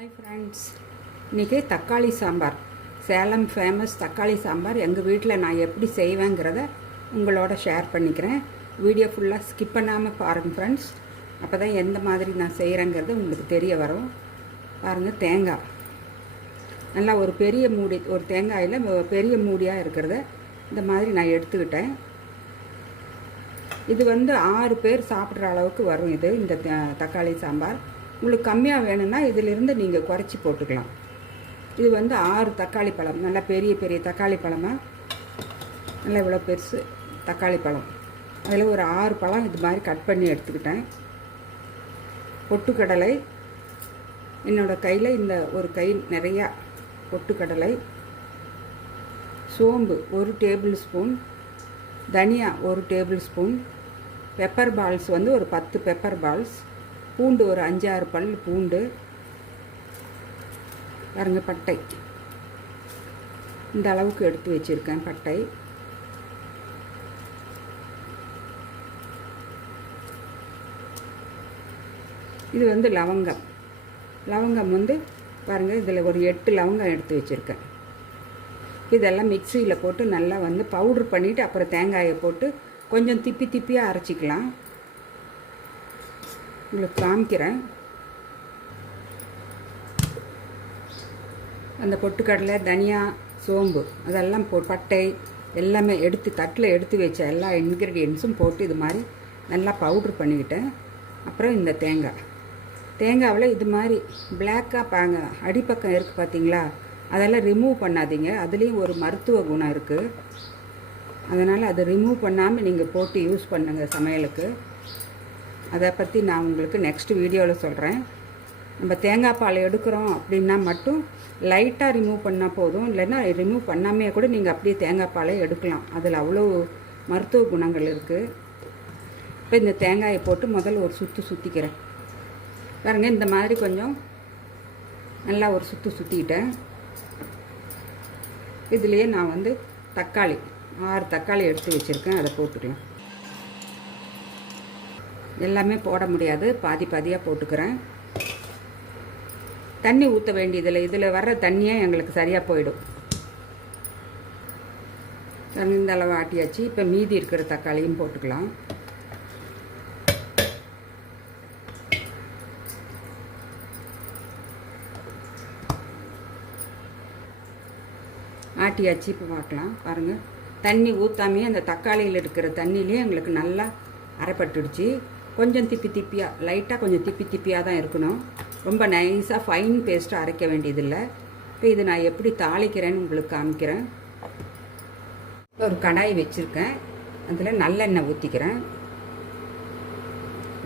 Hi friends, இன்றைக்கி தக்காளி sambar, Salem famous தக்காளி சாம்பார் எங்கள் வீட்டில் நான் எப்படி செய்வேங்கிறத உங்களோட ஷேர் பண்ணிக்கிறேன். வீடியோ ஃபுல்லாக ஸ்கிப் பண்ணாமல் பாருங்கள் ஃப்ரெண்ட்ஸ். அப்போ தான் எந்த மாதிரி நான் செய்கிறேங்கிறது உங்களுக்கு தெரிய வரும். பாருங்கள், தேங்காய் நல்லா ஒரு பெரிய மூடி, ஒரு தேங்காயில் பெரிய மூடியாக இருக்கிறத இந்த மாதிரி நான் எடுத்துக்கிட்டேன். இது 6 பேர் சாப்பிட்ற அளவுக்கு வரும். இது இந்த தக்காளி சாம்பார் உங்களுக்கு கம்மியாக வேணும்னா இதிலிருந்து நீங்கள் குறைச்சி போட்டுக்கலாம். இது 6 தக்காளி பழம், நல்லா பெரிய பெரிய தக்காளி பழமாக, நல்லா இவ்வளோ பெருசு தக்காளி பழம், அதில் ஒரு 6 பழம் இது மாதிரி கட் பண்ணி எடுத்துக்கிட்டேன். பொட்டுக்கடலை என்னோடய கையில் இந்த ஒரு கை நிறையா பொட்டுக்கடலை, சோம்பு 1 டேபிள் ஸ்பூன், தனியா 1 டேபிள் ஸ்பூன், பெப்பர் பால்ஸ் ஒரு 10 பெப்பர் பால்ஸ், பூண்டு ஒரு 5-6 பல் பூண்டு, பாருங்க பட்டை இந்த அளவுக்கு எடுத்து வச்சுருக்கேன். பட்டை இது லவங்கம். லவங்கம் பாருங்கள், இதில் ஒரு 8 லவங்கம் எடுத்து வச்சுருக்கேன். இதெல்லாம் மிக்சியில் போட்டு நல்லா பவுட்ரு பண்ணிவிட்டு அப்புறம் தேங்காயை போட்டு கொஞ்சம் திப்பி திப்பியாக அரைச்சிக்கலாம். உங்களுக்கு காமிக்கிறேன். அந்த பொட்டுக்கடலை, தனியா, சோம்பு அதெல்லாம் பட்டை எல்லாமே எடுத்து தட்டில் எடுத்து வச்ச எல்லா இன்க்ரீடியன்ஸும் போட்டு இது மாதிரி நல்லா பவுட்ரு பண்ணிக்கிட்டேன். அப்புறம் இந்த தேங்காவில் இது மாதிரி பிளாக்காக அடிப்பக்கம் இருக்குது பார்த்தீங்களா, அதெல்லாம் ரிமூவ் பண்ணாதீங்க. அதுலேயும் ஒரு மருத்துவ குணம் இருக்குது. அதனால் அதை ரிமூவ் பண்ணாமல் நீங்கள் போட்டு யூஸ் பண்ணுங்கள் சமையலுக்கு. அதை பற்றி நான் உங்களுக்கு நெக்ஸ்ட் வீடியோவில் சொல்கிறேன். நம்ம தேங்காய் பால் எடுக்கிறோம் அப்படின்னா மட்டும் லைட்டாக ரிமூவ் பண்ணால் போதும். இல்லைன்னா ரிமூவ் பண்ணாமே கூட நீங்கள் அப்படியே தேங்காய் பாலை எடுக்கலாம். அதில் அவ்வளோ மருத்துவ குணங்கள் இருக்குது. இப்போ இந்த தேங்காயை போட்டு முதல்ல ஒரு சுற்றிக்கிறேன். பாருங்கள், இந்த மாதிரி கொஞ்சம் நல்லா ஒரு சுற்றிக்கிட்டேன். இதுலேயே நான் தக்காளி 6 தக்காளி எடுத்து வச்சுருக்கேன். அதை போட்டுக்கலாம். எல்லாமே போட முடியாது, பாதி பாதியாக போட்டுக்கிறேன். தண்ணி ஊற்ற வேண்டியதில்லை. இதில் வர்ற தண்ணியே எங்களுக்கு சரியாக போயிடும். இந்த அளவு ஆட்டியாச்சு. இப்போ மீதி இருக்கிற தக்காளியும் போட்டுக்கலாம். ஆட்டியாச்சு. இப்போ பார்க்கலாம். பாருங்கள், தண்ணி ஊற்றாமையே அந்த தக்காளியில் இருக்கிற தண்ணியிலே எங்களுக்கு நல்லா அரைப்பட்டுடுச்சு. கொஞ்சம் திப்பியாக லைட்டாக கொஞ்சம் திப்பியாக தான் இருக்கணும். ரொம்ப நைஸாக ஃபைன் பேஸ்ட்டாக அரைக்க வேண்டியதில்லை. இப்போ இது நான் எப்படி தாளிக்கிறேன்னு உங்களுக்கு காமிக்கிறேன். ஒரு கடாய் வச்சுருக்கேன். அதில் நல்லெண்ணெய் ஊற்றிக்கிறேன்.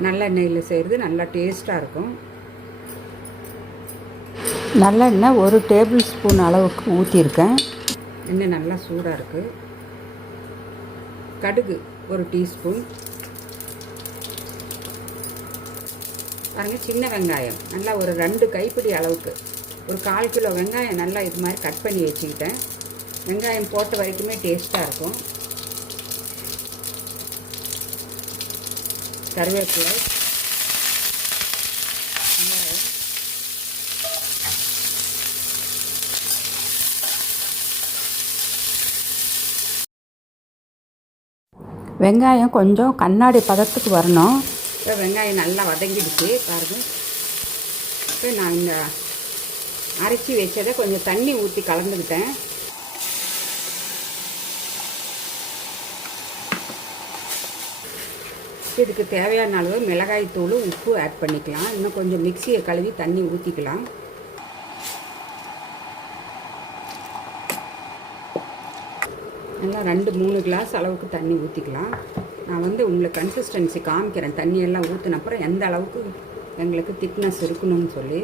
நல்லெண்ணெயில் செய்கிறது நல்லா டேஸ்ட்டாக இருக்கும். நல்லெண்ணெய் 1 டேபிள் ஸ்பூன் அளவுக்கு ஊற்றிருக்கேன். எண்ணெய் நல்லா சூடாக இருக்குது. கடுகு 1 டீஸ்பூன். பாருங்கள், சின்ன வெங்காயம் நல்லா ஒரு 2 கைப்பிடி அளவுக்கு, ஒரு 1/4 கிலோ வெங்காயம் நல்லா இது மாதிரி கட் பண்ணி வச்சுக்கிட்டேன். வெங்காயம் போட்ட வரைக்குமே டேஸ்ட்டாக இருக்கும். கருவேப்பிலை, வெங்காயம் கொஞ்சம் கண்ணாடி பதத்துக்கு வரணும். இப்போ வெங்காயம் நல்லா வதங்கிடுச்சு பாருங்கள். இப்போ நான் இந்த அரைச்சி வச்சதை கொஞ்சம் தண்ணி ஊற்றி கலந்துக்கிட்டேன். இதுக்கு தேவையான அளவு மிளகாய் தூள், உப்பு ஆட் பண்ணிக்கலாம். இன்னும் கொஞ்சம் மிக்சியை கழுவி தண்ணி ஊற்றிக்கலாம். நல்லா 2-3 கிளாஸ் அளவுக்கு தண்ணி ஊற்றிக்கலாம். நான் உங்களுக்கு கன்சிஸ்டன்சி காமிக்கிறேன். தண்ணியெல்லாம் ஊற்றின அப்புறம் எந்த அளவுக்கு எங்களுக்கு திக்னஸ் இருக்கணும்னு சொல்லி.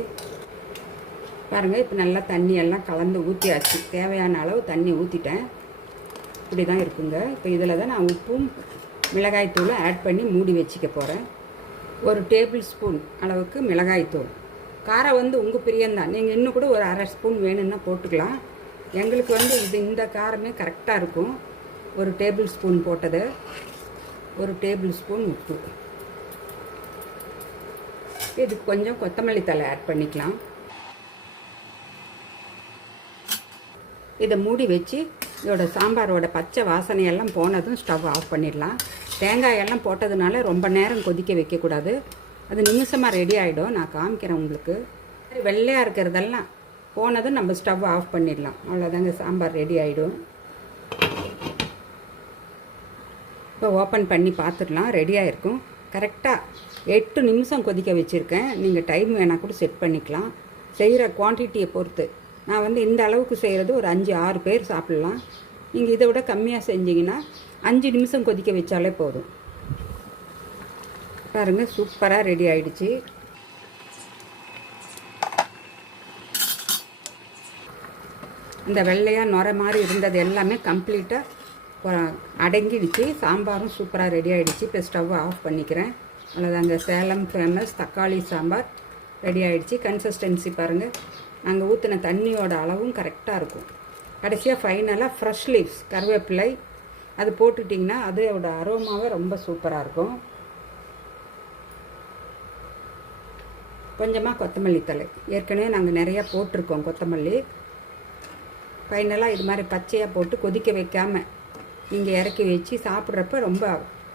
பாருங்கள், இப்போ நல்லா தண்ணியெல்லாம் கலந்து ஊற்றியாச்சு. தேவையான அளவு தண்ணி ஊற்றிட்டேன். இப்படி தான் இருக்குங்க. இப்போ இதில் தான் நான் உப்பும் மிளகாய்த்தூளும் ஆட் பண்ணி மூடி வச்சுக்க போகிறேன். 1 டேபிள் ஸ்பூன் அளவுக்கு மிளகாய்த்தூள். காரம் உங்கள் பிரியம்தான். நீங்கள் இன்னும் கூட ஒரு 1/2 ஸ்பூன் வேணும்னா போட்டுக்கலாம். எங்களுக்கு இந்த காரமே கரெக்டாக இருக்கும். 1 டேபிள் ஸ்பூன் போட்டது. 1 டேபிள் ஸ்பூன் உப்பு. இதுக்கு கொஞ்சம் கொத்தமல்லி தழை ஆட் பண்ணிக்கலாம். இதை மூடி வச்சு இதோட சாம்பாரோட பச்சை வாசனையெல்லாம் போனதும் ஸ்டவ் ஆஃப் பண்ணிடலாம். தேங்காயெல்லாம் போட்டதுனால ரொம்ப நேரம் கொதிக்க வைக்கக்கூடாது. அது நிமிஷமாக ரெடி ஆகிடும். நான் காமிக்கிறேன் உங்களுக்கு. வெள்ளையாக இருக்கிறதெல்லாம் போனதும் நம்ம ஸ்டவ் ஆஃப் பண்ணிடலாம். அவ்வளோதாங்க, சாம்பார் ரெடி ஆகிடும். இப்போ ஓப்பன் பண்ணி பார்த்துடலாம். ரெடியாக இருக்கும். கரெக்டாக 8 நிமிஷம் கொதிக்க வச்சுருக்கேன். நீங்கள் டைம் வேணால் கூட செட் பண்ணிக்கலாம், செய்கிற குவான்டிட்டியை பொறுத்து. நான் வந்து இந்த அளவுக்கு செய்கிறது ஒரு 5-6 பேர் சாப்பிட்லாம். நீங்கள் இதை விட கம்மியாக செஞ்சிங்கன்னா 5 நிமிஷம் கொதிக்க வச்சாலே போதும். பாருங்கள், சூப்பராக ரெடி ஆகிடுச்சு. இந்த வெள்ளையாக நுரை மாதிரி இருந்தது எல்லாமே கம்ப்ளீட்டாக அடங்கிடுச்சு. சாம்பாரும் சூப்பராக ரெடி ஆகிடுச்சு. இப்போ ஸ்டவ் ஆஃப் பண்ணிக்கிறேன். அவ்வளோதாங்க, சேலம் ஃபேமஸ் தக்காளி சாம்பார் ரெடி ஆகிடுச்சு. கன்சிஸ்டன்சி பாருங்கள், நாங்கள் ஊற்றின தண்ணியோட அளவும் கரெக்டாக இருக்கும். கடைசியாக ஃபைனலாக ஃப்ரெஷ் லீவ்ஸ் கருவேப்பிலை அது போட்டுட்டிங்கன்னா அதோட அரோமாவே ரொம்ப சூப்பராக இருக்கும். கொஞ்சமாக கொத்தமல்லி தழை, ஏற்கனவே நாங்கள் நிறையா போட்டிருக்கோம் கொத்தமல்லி. ஃபைனலாக இது மாதிரி பச்சையாக போட்டு கொதிக்க வைக்காமல் நீங்கள் இறக்கி வச்சு சாப்பிட்றப்ப ரொம்ப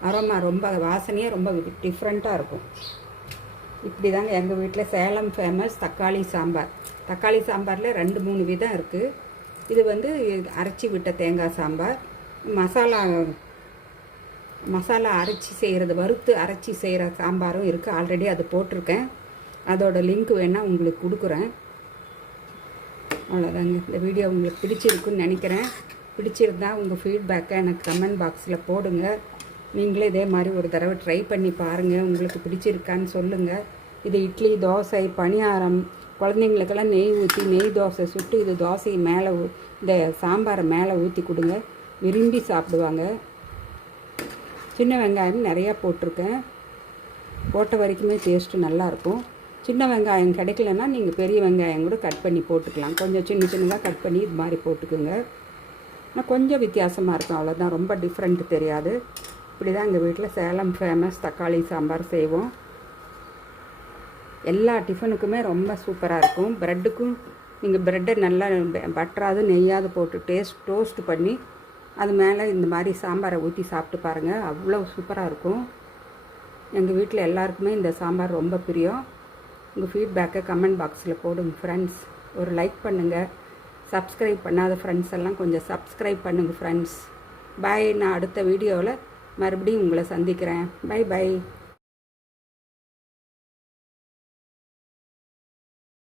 அரோமா, ரொம்ப வாசனையாக ரொம்ப டிஃப்ரெண்ட்டாக இருக்கும். இப்படி தாங்க எங்கள் வீட்டில் சேலம் ஃபேமஸ் தக்காளி சாம்பார். தக்காளி சாம்பாரில் 2-3 விதம் இருக்குது. இது வந்து அரைச்சி விட்ட தேங்காய் சாம்பார். மசாலா அரைச்சி செய்கிறது, வறுத்து அரைச்சி செய்கிற சாம்பாரும் இருக்குது. ஆல்ரெடி அது போட்டிருக்கேன். அதோட லிங்க் வேணால் உங்களுக்கு கொடுக்குறேன். அவ்வளோதாங்க, இந்த வீடியோ உங்களுக்கு பிடிச்சிருக்குன்னு நினைக்கிறேன். பிடிச்சிருந்தா உங்கள் ஃபீட்பேக்கை எனக்கு கமெண்ட் பாக்ஸில் போடுங்க. நீங்களே இதே மாதிரி ஒரு தடவை ட்ரை பண்ணி பாருங்கள், உங்களுக்கு பிடிச்சிருக்கான்னு சொல்லுங்கள். இது இட்லி, தோசை, பணியாரம், குழந்தைங்களுக்கெல்லாம் நெய் தோசை சுட்டு இது தோசையை மேலே இந்த சாம்பாரை மேலே ஊற்றி கொடுங்க, விரும்பி சாப்பிடுவாங்க. சின்ன வெங்காயம் நிறையா போட்டிருக்கேன். போட்ட வரைக்குமே டேஸ்ட்டு நல்லாயிருக்கும். சின்ன வெங்காயம் கிடைக்கலன்னா நீங்கள் பெரிய வெங்காயம் கூட கட் பண்ணி போட்டுக்கலாம். கொஞ்சம் சின்னதாக கட் பண்ணி இது மாதிரி போட்டுக்குங்க. ஆனால் கொஞ்சம் வித்தியாசமாக இருக்கும், அவ்வளோதான். ரொம்ப டிஃப்ரெண்ட்டு தெரியாது. இப்படி தான் எங்கள் வீட்டில் சேலம் ஃபேமஸ் தக்காளி சாம்பார் செய்வோம். எல்லா டிஃபனுக்குமே ரொம்ப சூப்பராக இருக்கும். ப்ரெட்டுக்கும் நீங்கள் ப்ரெட்டை நல்லா பட்டராது நெய்யாவது போட்டு டோஸ்ட் பண்ணி அது மேலே இந்த மாதிரி சாம்பாரை ஊற்றி சாப்பிட்டு பாருங்கள், அவ்வளோ சூப்பராக இருக்கும். எங்கள் வீட்டில் எல்லாருக்குமே இந்த சாம்பார் ரொம்ப பிரியம். உங்கள் ஃபீட்பேக்கை கமெண்ட் பாக்ஸில் போடுங்க ஃப்ரெண்ட்ஸ். ஒரு லைக் பண்ணுங்கள். சப்ஸ்கிரைப் பண்ணாத ஃப்ரெண்ட்ஸ் எல்லாம் கொஞ்சம் சப்ஸ்கிரைப் பண்ணுங்கள் ஃப்ரெண்ட்ஸ். பாய். நான் அடுத்த வீடியோவில் மறுபடியும் உங்களை சந்திக்கிறேன். பை.